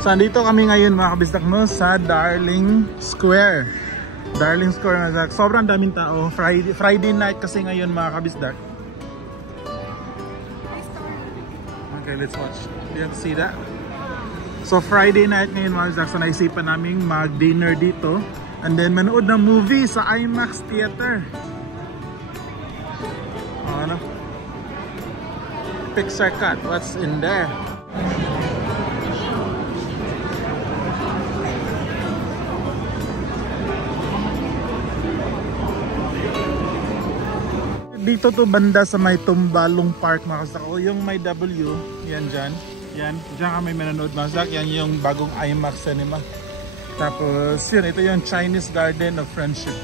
So andito kami ngayon mga kabisdak no sa Darling Square. Darling Square na sobrang daming tao. Friday night kasi ngayon mga kabisdak. Okay, let's watch. You have to see that? So Friday night ngayon mga kabisdak. So naisipan namin mag-dinner dito. And then manood ng movie sa IMAX Theater. Ano? Pixar cut. What's in there? Dito to banda sa may Tumbalong Park mga kastak. O yung may W, yan dyan. Yan, dyan kami manonood mga kastak. Yan yung bagong IMAX cinema. Tapos yun, ito yung Chinese Garden of Friendship.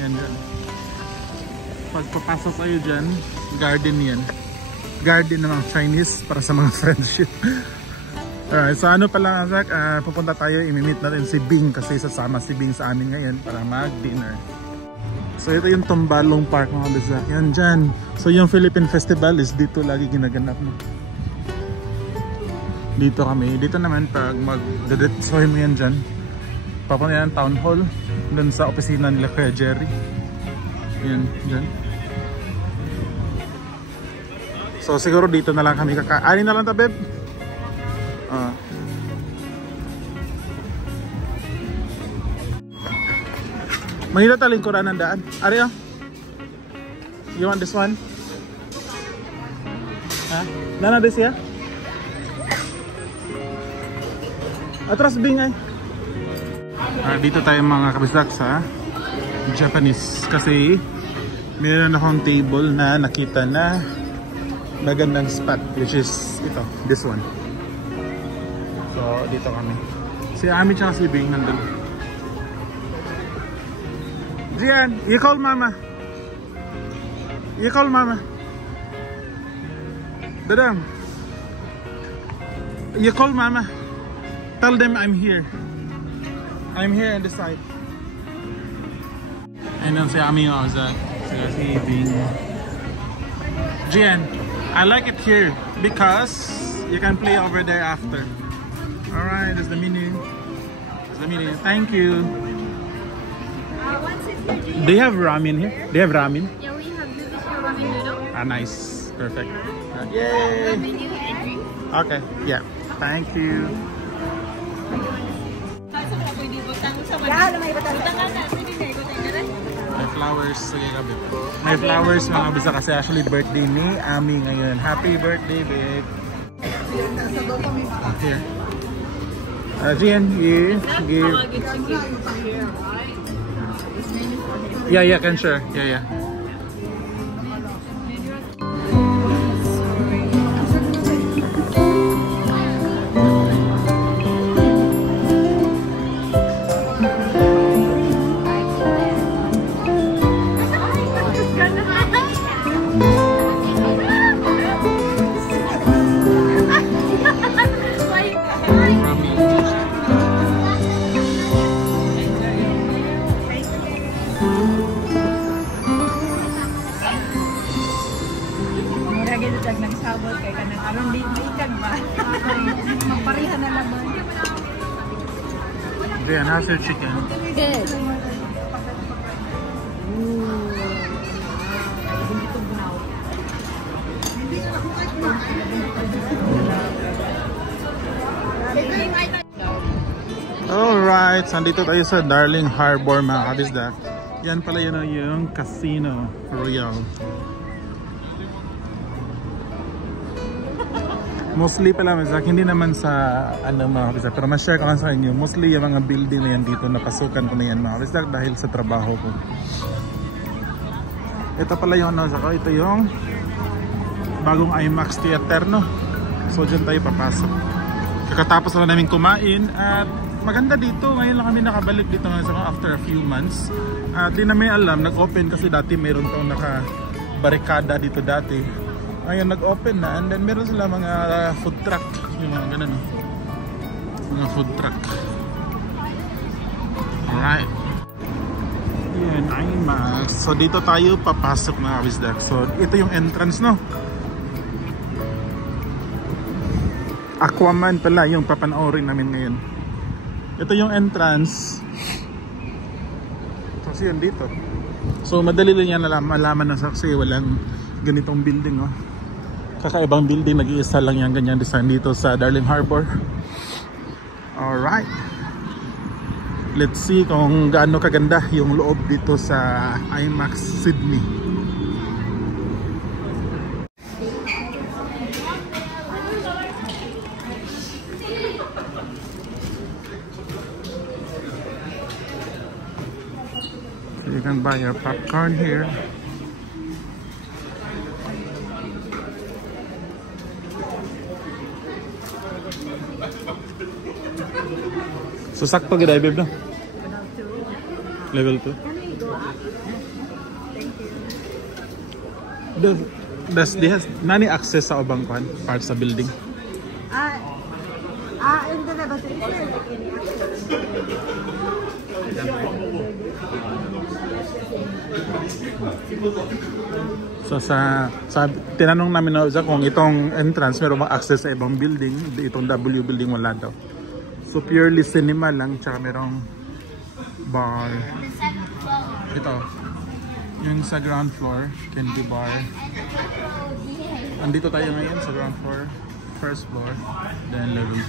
Yan dyan. Pagpapasok kayo dyan, garden yan. Garden ng mga Chinese para sa mga friendship. Alright, so ano pala kastak, pupunta tayo, imimit natin si Bing kasi sasama si Bing sa amin ngayon para mag-dinner. So ito yung Tumbalong Park mga kabisdak. Yan dyan. So yung Philippine Festival is dito lagi ginaganap mo. Dito kami. Dito naman pag mag-dedetsoy mo yan dyan. Papunta yan Town Hall. Doon sa opisina nila kaya Jerry. Yan dyan. So siguro dito na lang kami kakain na lang ta babe. Manila talingkuran ng daan. Ari oh. You want this one? Ha? Nana this ya? Atras bingay. Dito tayo mga kabisdak sa Japanese kasi meron akong table na nakita na magandang spot which is ito, this one. So dito kami. Si Ami tsaka si Bing nandun. Jian, you call mama. You call mama. Dadang. You call mama. Tell them I'm here. I'm here on the side. And then si Ami nga sa si Bing. Jian, I like it here because you can play over there after. Alright, that's the menu. That's the menu. Thank you. They have ramen here? They have ramen? Yeah, we have ramen noodle. Nice. Perfect. Yay! Okay, yeah. Thank you. May flowers. May flowers mga bisa kasi actually birthday ni Ami ngayon. Happy birthday, babe. Here. Jian, you give. Yeah, can sure. Yeah. Then how's your chicken? Good. Alright, nandito tayo sa Darling Harbor mga kabisdak. Yan pala yun yung Casino Royal. Mostly pala mazak, hindi naman sa ano mga kabisdak, pero ma-share ko lang sa inyo. Mostly yung mga building na yan dito, napasukan ko na yan mga kabisdak dahil sa trabaho ko. Ito pala yung ano, ito yung bagong IMAX Theater no. So dyan tayo papasok. Kakatapos na namin kumain at maganda dito. Ngayon lang kami nakabalik dito after a few months. Di na may alam, nag-open kasi dati mayroon tong naka-barikada dito dati. Ngayon nag-open na and then meron sila mga food truck. Yung mga ganun. Mga food truck. Alright. Yan, IMAX. So dito tayo papasok mga kabisdak. So ito yung entrance no. Aquaman pala yung papanoorin namin ngayon. Ito yung entrance. Kasi yan dito. So madali lang yan malaman ng saksi. Walang ganitong building. Oh. Kakaibang building. Nag-iisa lang yan ganyan design dito sa Darling Harbour. Alright. Let's see kung gaano kaganda yung loob dito sa IMAX Sydney. You can buy your popcorn here. So sakto gid babe no? Level 2. Does has nani access sa ubang kwan part sa building? In the level 2 is there like any So sa tinanong namin na kung itong entrance meron bang access sa ibang building, itong W building wala daw. So purely cinema lang tsaka merong bar. Ito. Yung sa ground floor, candy bar. Andito tayo ngayon sa ground floor, first floor, then level 2.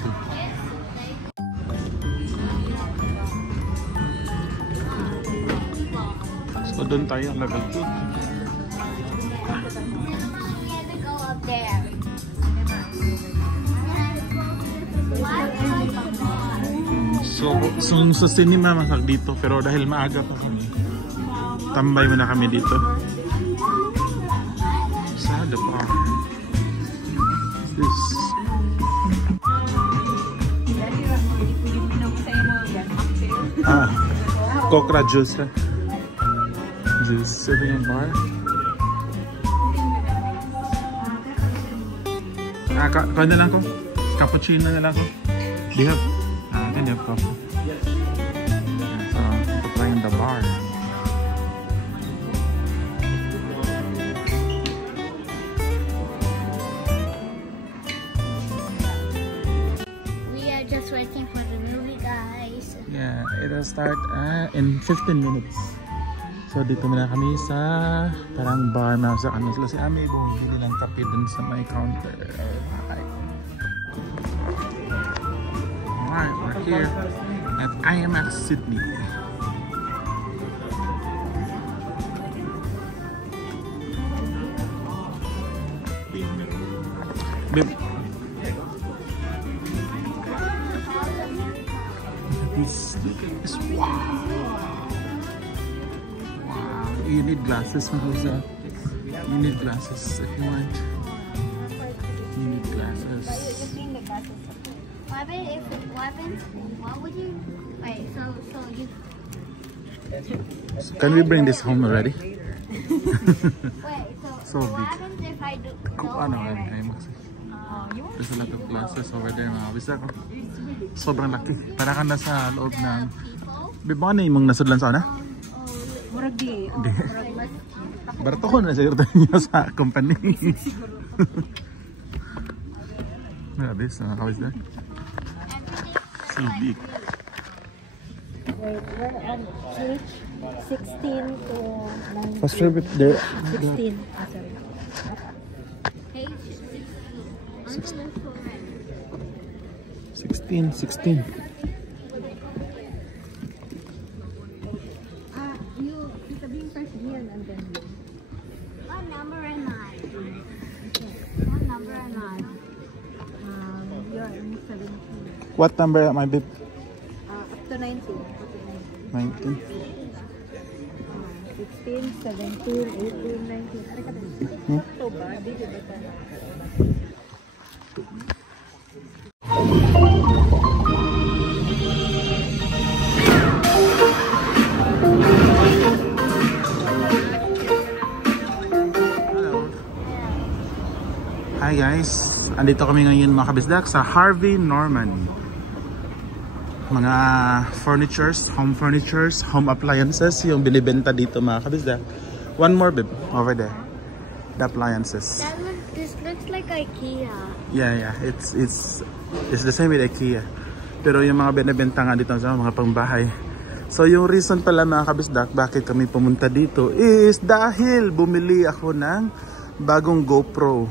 So doon tayo level 2. So sa cinema masak dito pero dahil maaga pa kami, tambay muna kami dito sa the bar. This Kokra juice. Juice. Ito yung bar. Kaya na lang ko. Cappuccino na lang ko. Do you have? Then you have coffee. So, ito pa yung the bar. We are just waiting for the movie, guys. Yeah, it'll start in 15 minutes. So dito muna kami sa parang bar na sa ano sila si Ami bumili lang kape dun sa may counter. Alright, we're here at IMAX Sydney. Babe. Look at this. Wow. You need glasses, Mahuza. You need glasses if you want. You need glasses. What would you? Wait, so you. So can we bring this home already? Wait, So what big. happens if I do? There's a lot of glasses over there, mga kabisa ko. Sobrang laki. Para ka na sa loob ng... Babe, baka na yung nasudlan sa ana? Murag di. Barato ko na siguro niya sa company. Grabe, sa kabisa. So big. Wait, we're on page 16 to 19. What's favorite there? 16. Sorry. Page 16. You sabihin first yan and then what number am I? What number am I? You're in 17. What number am I, babe? Up to 19. 19. 16, 17, 18, 19. Ano ka ba? Ito ba? Dito ba ito? Hi guys, andito kami ngayon mga kabisdak sa Harvey Norman. Mga furnitures, home appliances yung binibenta dito mga kabisdak. One more babe, over there. The appliances. This looks like like IKEA. Yeah. It's the same with IKEA. Pero yung mga binibenta nga dito sa mga pangbahay. So yung reason pala mga kabisdak bakit kami pumunta dito is dahil bumili ako ng bagong GoPro.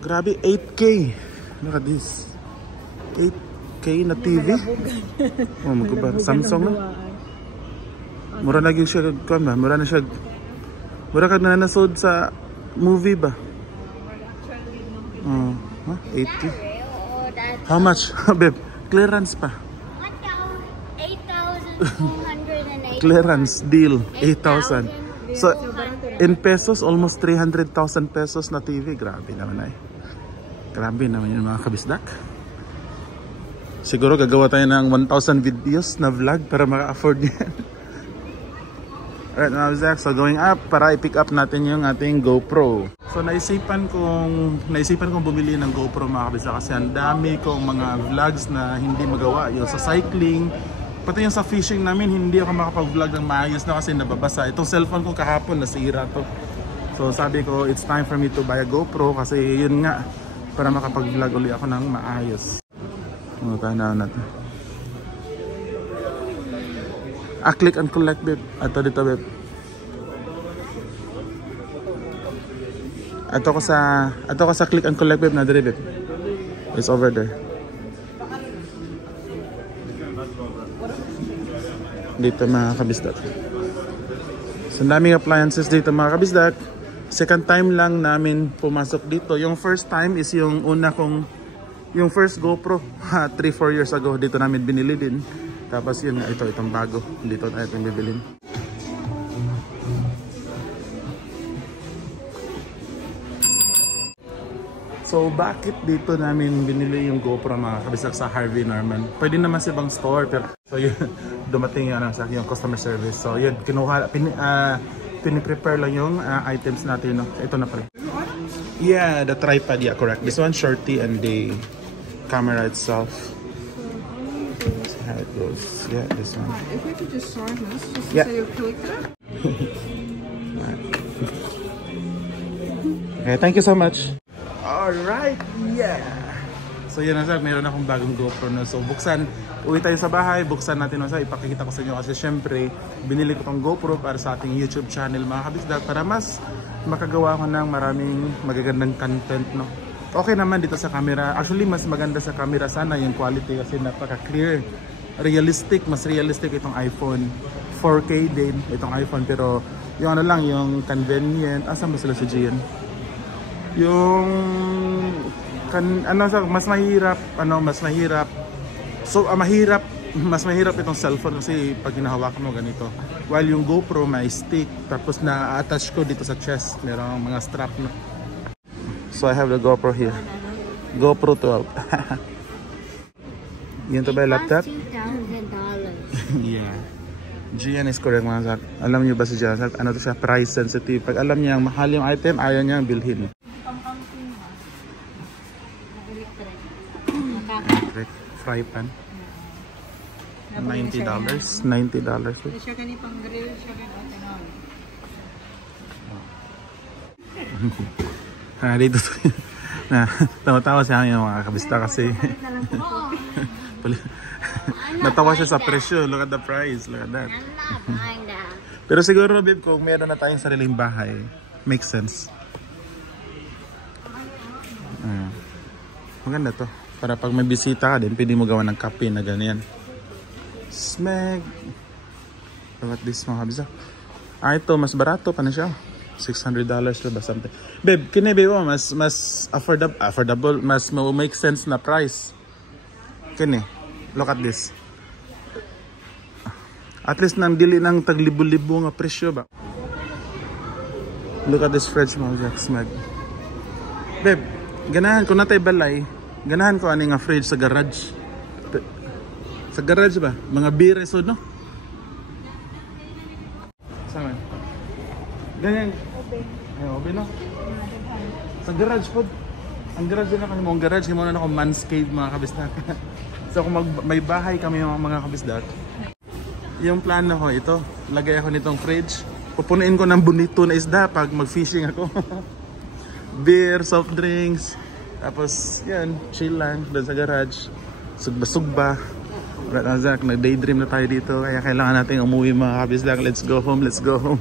Grabe, 8K. Look at this. 8K na TV. Oh, magkuba. Samsung na. Mura na siya ba? Mura na siya. Mura ka na nasod sa movie ba? Oh, huh? 8K. How much? Babe, clearance pa. 8,208. Clearance deal, 8,000. So, in pesos, almost 300,000 pesos na TV. Grabe naman ay. Grabe naman yun mga kabisdak. Siguro gagawa tayo ng 1,000 videos na vlog para maka-afford yan. Alright mga kabisdak, so going up para i-pick up natin yung ating GoPro. So naisipan kong bumili ng GoPro mga kabisdak kasi ang dami kong mga vlogs na hindi magawa. Yung sa cycling, pati yung sa fishing namin, hindi ako makapag-vlog ng maayos na kasi nababasa. Itong cellphone ko kahapon, nasira to. So sabi ko, it's time for me to buy a GoPro kasi yun nga, para makapag-vlog ulit ako ng maayos. Tanaw natin. Click and collect, babe. Ato dito, babe. Ato ko sa click and collect, babe, na dito, babe. It's over there. Dito mga kabisdak. So daming appliances dito mga kabisdak. Second time lang namin pumasok dito. Yung first time is yung yung first GoPro 3-4 years ago dito namin binili din. Tapos yun nga itong bago dito tayo itong bibilin. So bakit dito namin binili yung GoPro mga kabisdak sa Harvey Norman? Pwede naman sa ibang store pero so yun, dumating yun sa yung customer service. So yun, piniprepare lang yung items natin. No? Ito na pala. Yeah, the tripod, yeah, correct. This one shorty and the camera itself. See how it goes. Yeah, this one. If you could just start this, just Yeah. say you click there. Okay, thank you so much. Alright, yeah. So yun na sir, meron akong bagong GoPro no. So uwi tayo sa bahay, buksan natin sa ipakikita ko sa inyo kasi syempre binili ko tong GoPro para sa ating YouTube channel mga kabisdak para mas makagawa ko ng maraming magagandang content no. Okay naman dito sa camera. Actually mas maganda sa camera sana yung quality kasi napaka-clear. Mas realistic itong iPhone. 4K din itong iPhone pero yung ano lang yung convenient. Asan ba sila si Gian? Yung mas mahirap itong cellphone kasi pag hinahawakan mo ganito while yung GoPro may stick tapos na-attach ko dito sa chest merong mga strap no? So I have the GoPro here, GoPro 12. Yun to ba yung laptop? $2,000. Yeah, Gian is correct mga sak. Alam niyo ba si Gian sak, ano to siya, price sensitive. Pag alam niya mahal yung item ayaw niya bilhin. Fry pan. $90. Siya kani pang grill, siya kani Dito na tawa-tawa siya yung mga kabista kasi natawa siya sa presyo. Look at the price, look at that. I'm not buying that. Pero siguro babe kung meron na tayong sariling bahay, makes sense. Maganda to. Para pag may bisita ka din, pwede mo gawa ng kape na ganyan. Smeg. Look at this mga kabisa. Ito, mas barato pa na siya. $600 to ba something. Babe, kinabi mo, mas affordable, mas make sense na price. Kini, look at this. At least nang dili ng taglibo-libo nga presyo ba. Look at this fridge mga Smeg. Babe, ganahan ko na tayo balay. Ganahan ko ani nga fridge sa garage. Sa garage ba? Mga beer so no? Saan? Ganyan. Ay, open no? Sa garage po. Ang garage din ako yung garage. Yung muna ako man's cave mga kabisdak. So kung may bahay kami mga kabisdak. Yung plano ko ito. Lagay ako nitong fridge. Pupunuin ko ng bonito na isda pag mag-fishing ako. beer, soft drinks. Tapos yan, chill lang doon sa garage. Sugba-sugba. Right na Zach, nag-daydream na tayo dito. Kaya kailangan natin umuwi mga kabisdak. Let's go home, let's go home.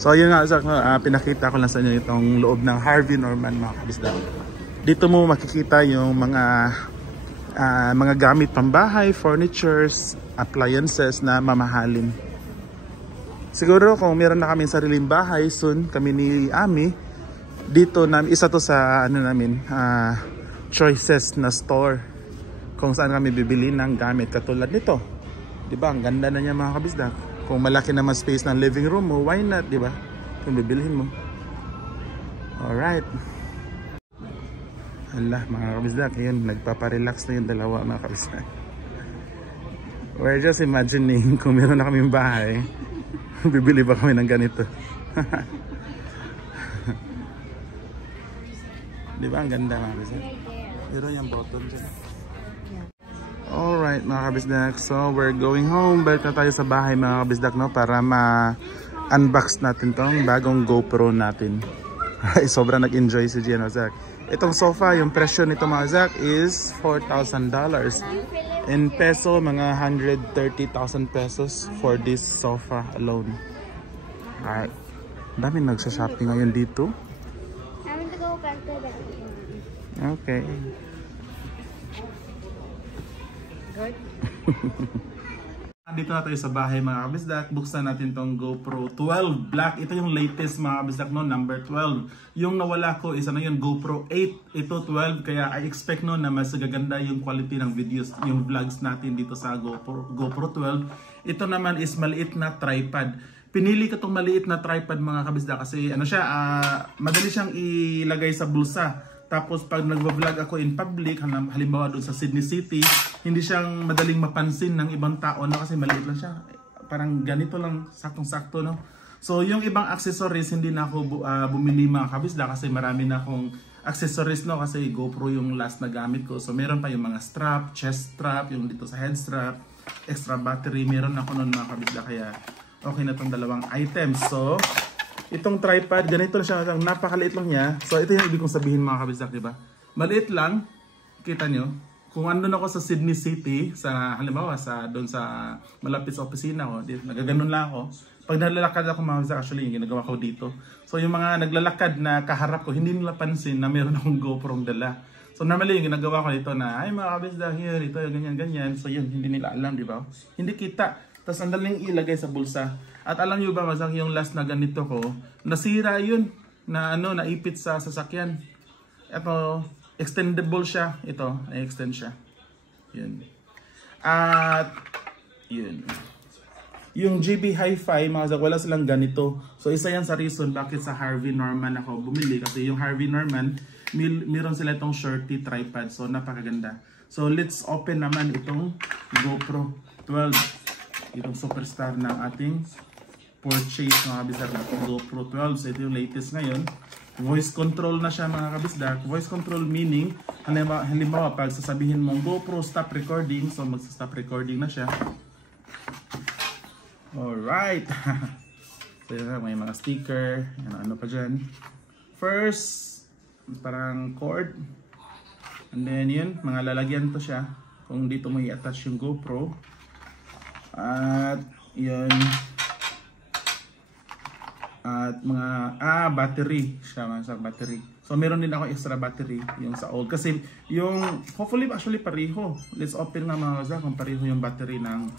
So yun nga Zach, pinakita ko lang sa inyo itong loob ng Harvey Norman mga kabisdak. Dito mo makikita yung mga gamit pambahay, furnitures, appliances na mamahalin. Siguro kung meron na kami sariling bahay soon, kami ni Ami, dito na isa to sa choices na store kung saan kami bibili ng gamit katulad nito. 'Di ba? Ang ganda na niya mga kabisdak. Kung malaki naman space ng living room mo, why not, 'di ba? Kung bibilhin mo. Alright. Allah, mga kabisdak, yun, nagpapa-relax na yung dalawa mga kabisdak. We're just imagining kung meron na kaming bahay, bibili ba kami ng ganito? Di ba ang ganda mga kabisdak? Pero yung button dyan. Alright mga kabisdak, so we're going home. Balik na tayo sa bahay mga kabisdak, no? Para ma-unbox natin tong bagong GoPro natin. Sobrang nag-enjoy si Gian Zach. Itong sofa, yung presyo nito mga Zach is $4,000. In peso, mga 130,000 pesos for this sofa alone. Alright. Dami nagsha-shopping ngayon dito. Okay. Good. Dito na tayo sa bahay mga kabisdak. Buksan natin tong GoPro 12 Black. Ito yung latest mga kabisdak, no, number 12. Yung nawala ko isa na yun GoPro 8. Ito 12, kaya I expect no na mas gaganda yung quality ng videos, yung vlogs natin dito sa GoPro 12. Ito naman is maliit na tripod. Pinili ko tong maliit na tripod mga kabisdak kasi ano siya, madali siyang ilagay sa bulsa. Tapos pag nagva-vlog ako in public, halimbawa doon sa Sydney City, hindi siyang madaling mapansin ng ibang tao, no? Kasi maliit lang siya. Parang ganito lang, saktong-sakto, no? So yung ibang accessories, hindi na ako bumili mga kabisda kasi marami na akong accessories, no? Kasi GoPro yung last na gamit ko. So meron pa yung mga strap, chest strap, yung dito sa head strap, extra battery, meron ako noon mga kabisda. Kaya okay na tong dalawang items. So itong tripod, ganito na siya, napakaliit lang niya. So ito yung ibig kong sabihin mga kabisdak, di ba? Maliit lang, kita nyo. Kung andun ako sa Sydney City, sa halimbawa doon sa malapit sa opisina ko, nagaganon lang ako. Pag naglalakad ako mga kabisdak, actually yung ginagawa ko dito. So yung mga naglalakad na kaharap ko, hindi nila pansin na meron akong GoPro dala. So normally yung ginagawa ko dito na, ay mga kabisdak, here, ito, ganyan. So yun, hindi nila alam, di ba? Hindi kita. Tapos ang daling ilagay sa bulsa. At alam nyo ba, masang yung last na ganito ko, nasira yun, na naipit sa sasakyan. Ito, extendable siya. Ito, na-extend siya. Yun. At, yun. Yung GB Hi-Fi, mga wala silang ganito. So, isa yan sa reason bakit sa Harvey Norman ako bumili. Kasi yung Harvey Norman, meron sila itong shorty tripod. So, napakaganda. So, let's open naman itong GoPro 12. Itong superstar ng ating purchase mga kabisdak na GoPro 12. So ito yung latest ngayon. Voice control na siya mga kabisdak. Voice control meaning, halimbawa pag sasabihin mong GoPro stop recording, so magsa-stop recording na siya. Alright. So yun, may mga sticker, ano pa dyan. First, parang cord. And then yun, mga lalagyan to siya. Kung dito mo i-attach yung GoPro. At yun. At mga battery siya, mga battery. So meron din ako extra battery yung sa old kasi yung hopefully actually pareho. Let's open na mga kabisdak kung pareho yung battery ng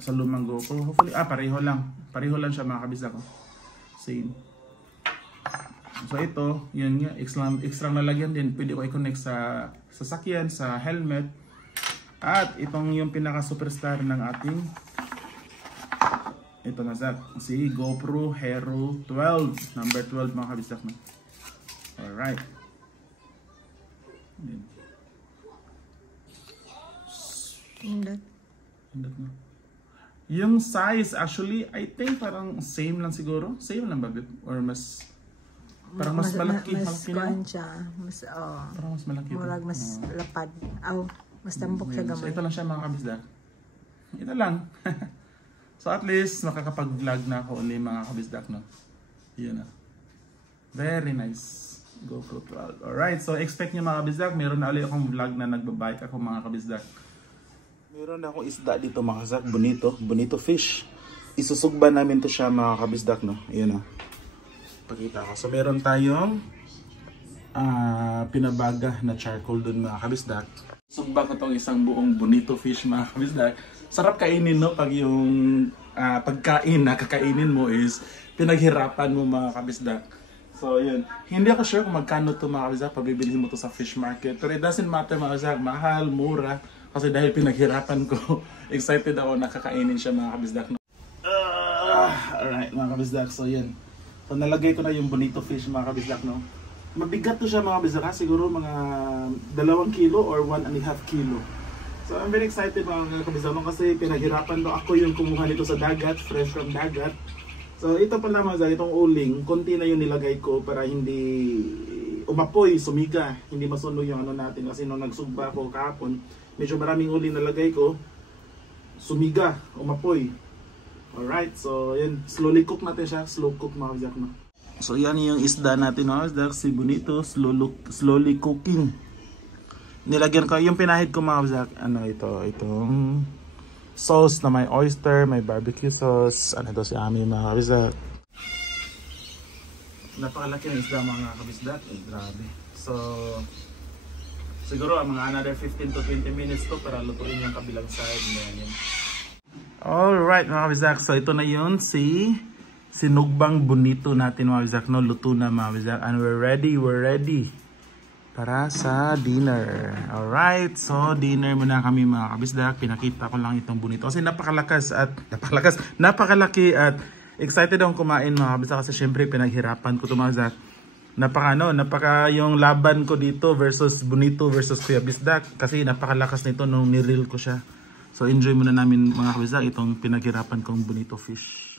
sa lumang GoPro. Hopefully pareho lang. Pareho lang siya mga kabisdak ko. Same. So ito, yun nga, extra lalagyan din. Pwede ko i-connect sa sasakyan, sa helmet. At itong yung pinaka superstar ng ating ito na si GoPro Hero 12, number 12 mga kabisdak na. Alright. Yung size actually I think parang same lang siguro. Same lang ba or mas parang mas malaki siya. Parang mas malaki. Murag mas lapad. Mas tampok siya gamay. So ito lang siya mga kabisdak. Ito lang. So at least makakapag-vlog na ako ulit mga kabisdak, no? Yun na. Very nice. GoPro 12. Alright, so expect nyo mga kabisdak, meron na ulit akong vlog na nagbabike ako mga kabisdak. Meron na akong isda dito mga kabisdak, bonito fish. Isusugba namin to siya mga kabisdak, no? Ayan o. Pakita ko. So meron tayong pinabaga na charcoal dun mga kabisdak. Sugba ko tong isang buong bonito fish mga kabisdak. Sarap kainin, no? Pag yung pagkain na kakainin mo is pinaghirapan mo mga kabisdak. So yun, hindi ako sure kung magkano to mga kabisdak, pabibilhin mo to sa fish market. Pero it doesn't matter mga kabisdak, mahal, mura. Kasi dahil pinaghirapan ko, excited ako na kakainin siya mga kabisdak. Alright mga kabisdak, so yun. So nalagay ko na yung bonito fish mga kabisdak, no? Mabigat to siya mga kabisdak, siguro mga 2 kilo or 1.5 kilo. So I'm very excited mga kabisdak kasi pinaghirapan do ako yung kumuha nito sa dagat, fresh from dagat. So ito pala mga itong uling, konti na yung nilagay ko para hindi umapoy, sumiga, hindi masunog yung ano natin kasi nung nagsugba ko kahapon, medyo maraming uling nalagay ko, sumiga, umapoy. Alright, so yan, slowly cook natin siya, slow cook mga kabisdak, no? So yan yung isda natin mga kabisdak, si Bonito, slowly cooking. Nilagyan ko yung pinahid ko mga kabisdak, ano itong sauce na may oyster, may barbecue sauce, ano ito si Ami mga kabisdak. Napakalaki ng isda mga kabisdak, grabe. So siguro mga another 15 to 20 minutes to para lutuin yung kabilang side na yan. Alright mga kabisdak, so ito na yun si sinugbang bonito natin mga kabisdak, no? Luto na mga kabisdak, and we're ready para sa dinner. Alright, so dinner muna kami mga kabisdak. Pinakita ko lang itong bonito kasi napakalaki at excited akong kumain mga kabisdak kasi syempre pinaghirapan ko ito mga kabisdak. Napaka yung laban ko dito versus bonito versus kuya bisdak kasi napakalakas nito nung nireel ko siya. So enjoy muna namin mga kabisdak itong pinaghirapan kong bonito fish.